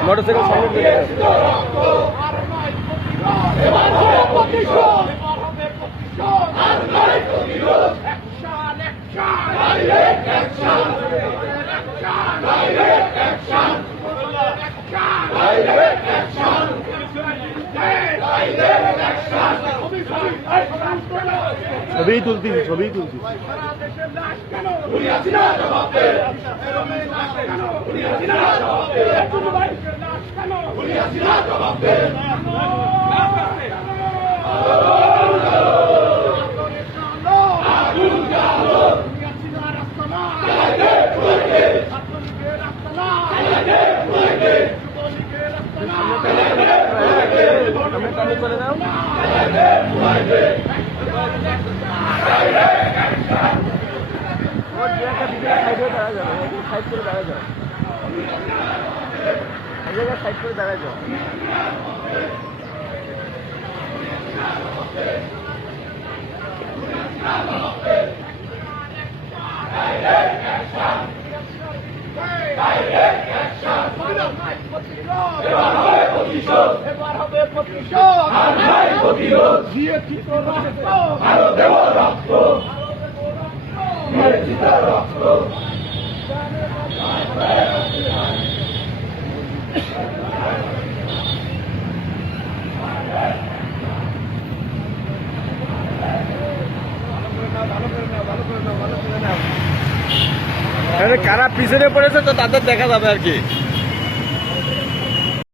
Motorcycle সামনে ছবি তুলছি চলে যাও সাইড করে দাঁড়া যাও সাইড করে দাঁড়া যাও এবার হবে প্রতিশোধ দিয়েছি তো রক্ত আরো দেব রক্ত দিয়েছি তো রক্ত কারা পিছনে পড়েছে তো তাদের দেখা যাবে আর কি।